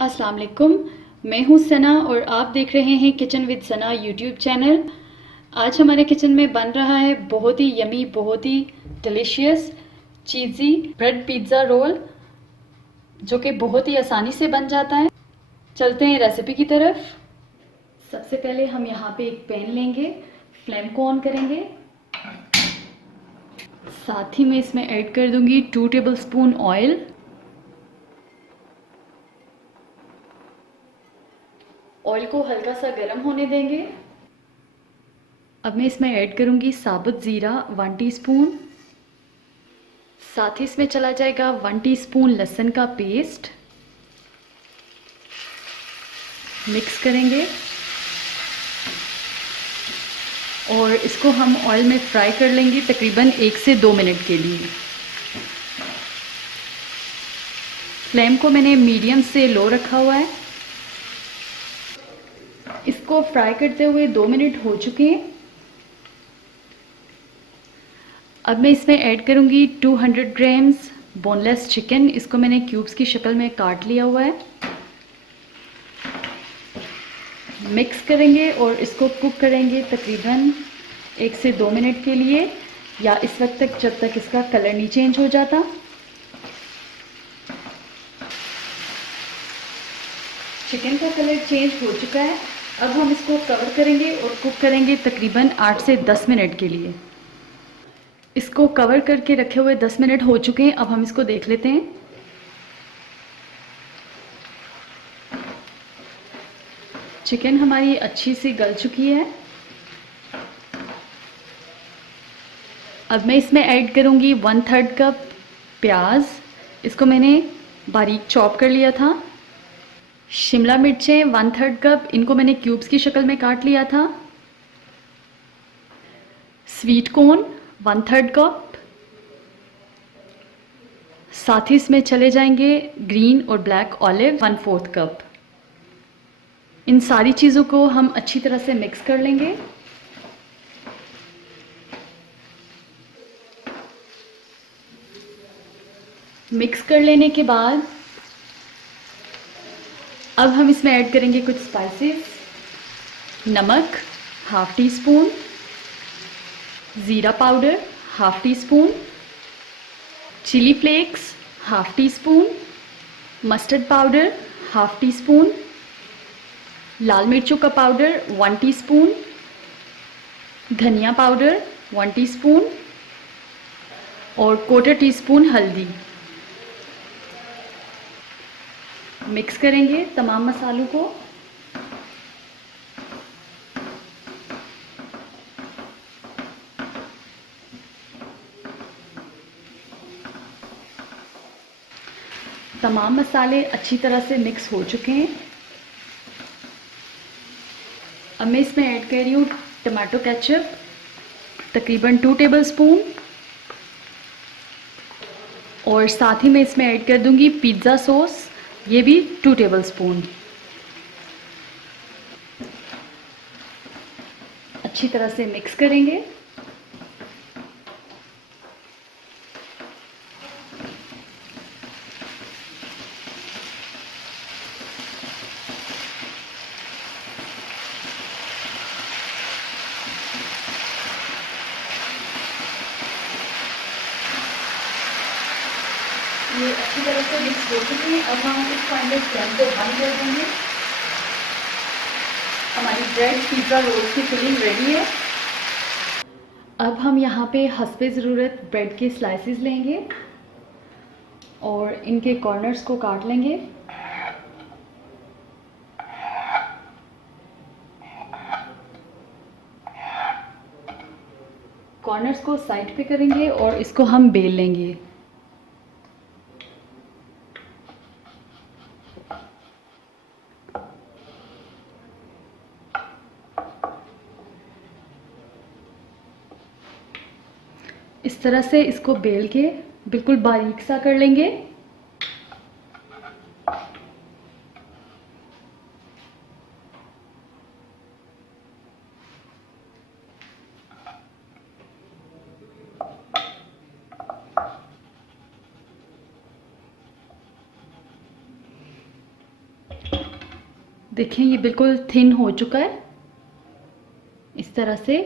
अस्सलाम वालेकुम। मैं हूँ सना और आप देख रहे हैं kitchen with Sana YouTube channel. आज हमारे किचन में बन रहा है बहुत ही यमी, बहुत ही डिलीशियस चीज़ी ब्रेड पिज़्ज़ा रोल, जो कि बहुत ही आसानी से बन जाता है। चलते हैं रेसिपी की तरफ। सबसे पहले हम यहाँ पे एक पैन लेंगे, फ्लेम को ऑन करेंगे। साथ ही मैं इसमें ऐड कर दूंगी 2 टेबलस्पून ऑयल। ऑयल को हल्का सा गर्म होने देंगे। अब मैं इसमें ऐड करूंगी साबुत ज़ीरा 1 टीस्पून। साथ ही इसमें चला जाएगा 1 टीस्पून लहसुन का पेस्ट। मिक्स करेंगे और इसको हम ऑयल में फ्राई कर लेंगे तकरीबन 1 से 2 मिनट के लिए। फ्लेम को मैंने मीडियम से लो रखा हुआ है। इसको फ्राई करते हुए 2 मिनट हो चुके हैं। अब मैं इसमें ऐड करूंगी 200 ग्राम्स बोनलेस चिकन। इसको मैंने क्यूब्स की शक्ल में काट लिया हुआ है। मिक्स करेंगे और इसको कुक करेंगे तकरीबन 1 से 2 मिनट के लिए, या इस वक्त तक जब तक इसका कलर नहीं चेंज हो जाता। चिकन का कलर चेंज हो चुका है। अब हम इसको कवर करेंगे और कुक करेंगे तकरीबन 8 से 10 मिनट के लिए। इसको कवर करके रखे हुए 10 मिनट हो चुके हैं। अब हम इसको देख लेते हैं। चिकन हमारी अच्छी सी गल चुकी है। अब मैं इसमें ऐड करूंगी 1/3 कप प्याज। इसको मैंने बारीक चॉप कर लिया था। शिमला मिर्चें 1/3 कप, इनको मैंने क्यूब्स की शक्ल में काट लिया था। Sweet corn 1/3 cup. साथ ही इसमें चले जाएंगे ग्रीन और ब्लैक ऑलिव 1/4 कप। इन सारी चीज़ों को हम अच्छी तरह से मिक्स कर लेंगे। मिक्स कर लेने के बाद अब हम इसमें ऐड करेंगे कुछ स्पाइसेस। नमक 1/2 टीस्पून, ज़ीरा powder 1/2 teaspoon, chilli flakes 1/2 teaspoon, mustard powder 1/2 teaspoon, लाल मिर्चों का पाउडर 1 टीस्पून, धनिया पाउडर 1 टीस्पून और 1/4 टीस्पून हल्दी। मिक्स करेंगे तमाम मसालों को। तमाम मसाले अच्छी तरह से मिक्स हो चुके हैं। अब मैं इसमें ऐड कर रही हूँ टमाटो केचप तकरीबन 2 टेबलस्पून, और साथ ही मैं इसमें ऐड कर दूंगी पिज़्ज़ा सॉस, ये भी 2 टेबलस्पून। अच्छी तरह से मिक्स करेंगे। ये अच्छी तरह से मिक्स हो चुकी है। अब हम इस पॉइंट में फ्लेम को बंद कर देंगे। हमारी ब्रेड पिज़्ज़ा रोल की फिलिंग रेडी है। अब हम यहाँ पे हस्बे ज़रूरत ब्रेड के स्लाइसेस लेंगे और इनके कॉर्नर्स को काट लेंगे। कॉर्नर्स को साइड पे करेंगे और इसको हम बेल लेंगे। इस तरह से इसको बेल के बिल्कुल बारीक सा कर लेंगे। देखें ये बिल्कुल थिन हो चुका है। इस तरह से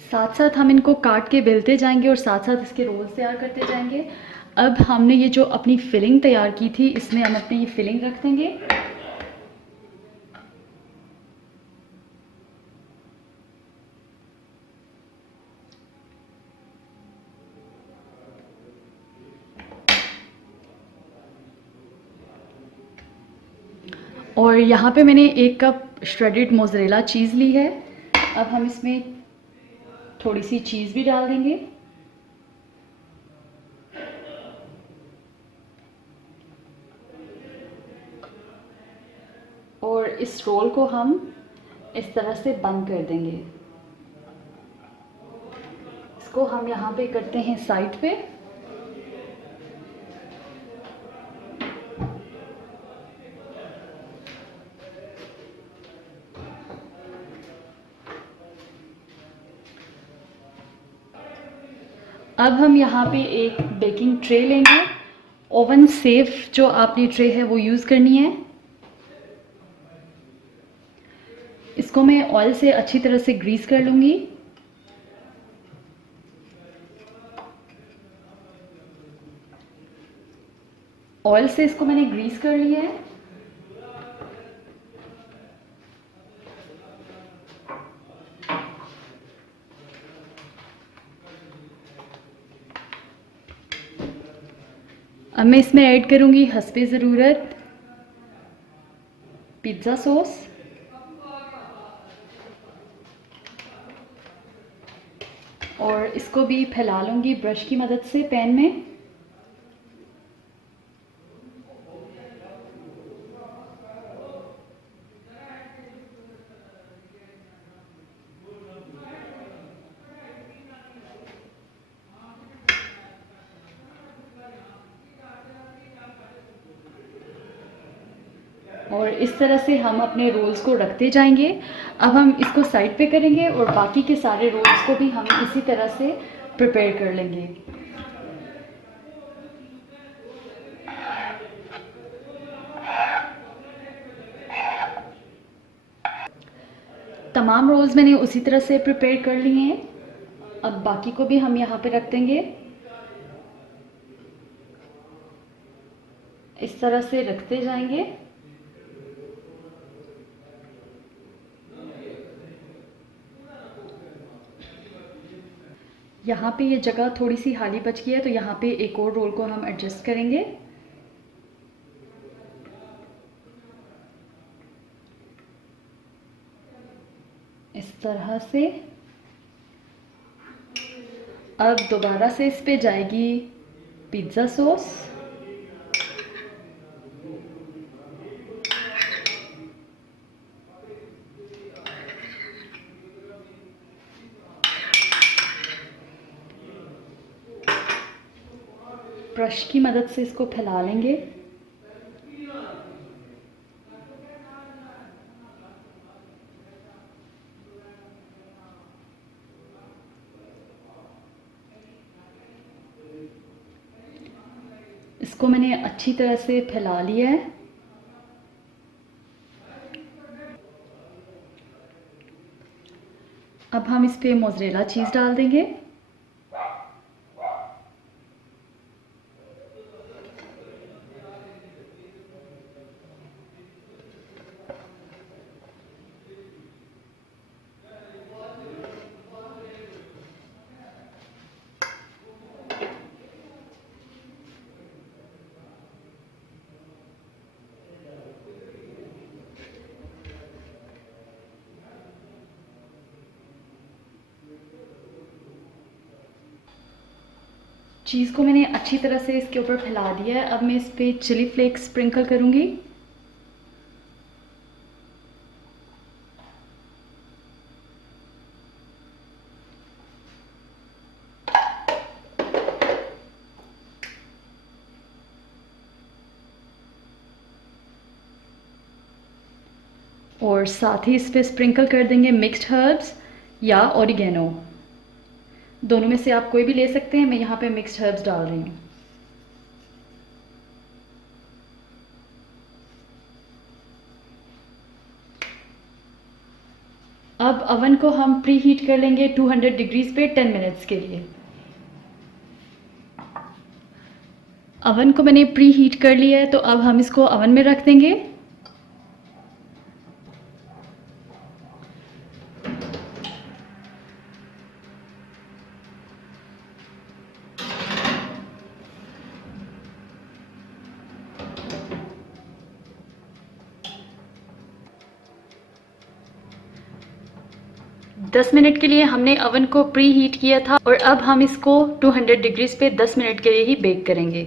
साथ साथ हम इनको काट के बेलते जाएंगे और साथ साथ इसके रोल्स तैयार करते जाएंगे। अब हमने ये जो अपनी फिलिंग तैयार की थी इसमें हम अपनी ये फिलिंग रख देंगे। और यहाँ पे मैंने 1 कप श्रेडेड मोज़रेला चीज़ ली है। अब हम इसमें थोड़ी सी चीज़ भी डाल देंगे और इस रोल को हम इस तरह से बंद कर देंगे। इसको हम यहाँ पे करते हैं साइड पे। अब हम यहाँ पे एक बेकिंग ट्रे लेंगे। ओवन सेफ जो आपकी ट्रे है वो यूज़ करनी है। इसको मैं ऑयल से अच्छी तरह से ग्रीस कर लूँगी। ऑयल से इसको मैंने ग्रीस कर लिया है। अब मैं इसमें ऐड करूँगी हस्बे ज़रूरत पिज़्ज़ा सॉस और इसको भी फैला लूँगी ब्रश की मदद से पैन में। और इस तरह से हम अपने रोल्स को रखते जाएंगे। अब हम इसको साइड पे करेंगे और बाकी के सारे रोल्स को भी हम इसी तरह से प्रिपेयर कर लेंगे। तमाम रोल्स मैंने उसी तरह से प्रिपेयर कर लिए हैं। अब बाकी को भी हम यहाँ पे रख देंगे। इस तरह से रखते जाएंगे। यहाँ पे ये जगह थोड़ी सी खाली बच गई है तो यहाँ पे एक और रोल को हम एडजस्ट करेंगे। इस तरह से अब दोबारा से इस पे जाएगी पिज़्ज़ा सॉस ब्रश की मदद से इसको फैला लेंगे। इसको मैंने अच्छी तरह से फैला लिया है। अब हम इस पे मोज़रेला चीज़ डाल देंगे। चीज़ को मैंने अच्छी तरह से इसके ऊपर फैला दिया है। अब मैं इस पे चिली फ्लेक्स स्प्रिंकल करूँगी। और साथ ही इस पे स्प्रिंकल कर देंगे मिक्स्ड हर्ब्स या ओरिगेनो। दोनों में से आप कोई भी ले सकते हैं। मैं यहाँ पे मिक्स्ड हर्ब्स डाल रही हूँ। अब अवन को हम प्री हीट कर लेंगे 200 डिग्रीज पे 10 मिनट्स के लिए। अवन को मैंने प्री हीट कर लिया है, तो अब हम इसको अवन में रख देंगे। दस मिनट के लिए हमने अवन को प्री हीट किया था और अब हम इसको 200 डिग्रीज पे 10 मिनट के लिए ही बेक करेंगे।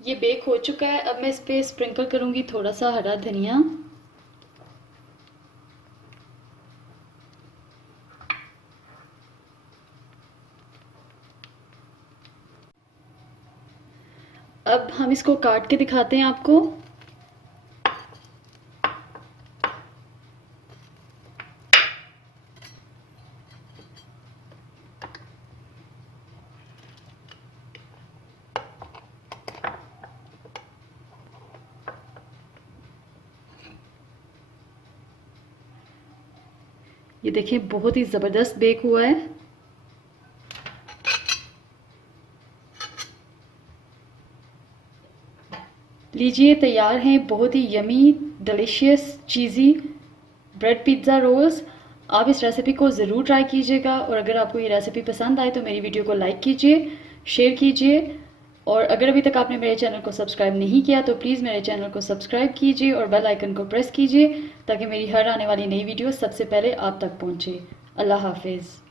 ये बेक हो चुका है। अब मैं इस पर स्प्रिंकल करूँगी थोड़ा सा हरा धनिया। अब हम इसको काट के दिखाते हैं आपको। ये देखिए बहुत ही ज़बरदस्त बेक हुआ है। लीजिए तैयार हैं बहुत ही यमी डिलीशियस चीज़ी ब्रेड पिज़्ज़ा रोल्स। आप इस रेसिपी को ज़रूर ट्राई कीजिएगा और अगर आपको ये रेसिपी पसंद आए तो मेरी वीडियो को लाइक कीजिए, शेयर कीजिए और अगर अभी तक आपने मेरे चैनल को सब्सक्राइब नहीं किया तो प्लीज़ मेरे चैनल को सब्सक्राइब कीजिए और बेल आइकन को प्रेस कीजिए ताकि मेरी हर आने वाली नई वीडियो सबसे पहले आप तक पहुँचे। अल्लाह हाफिज़।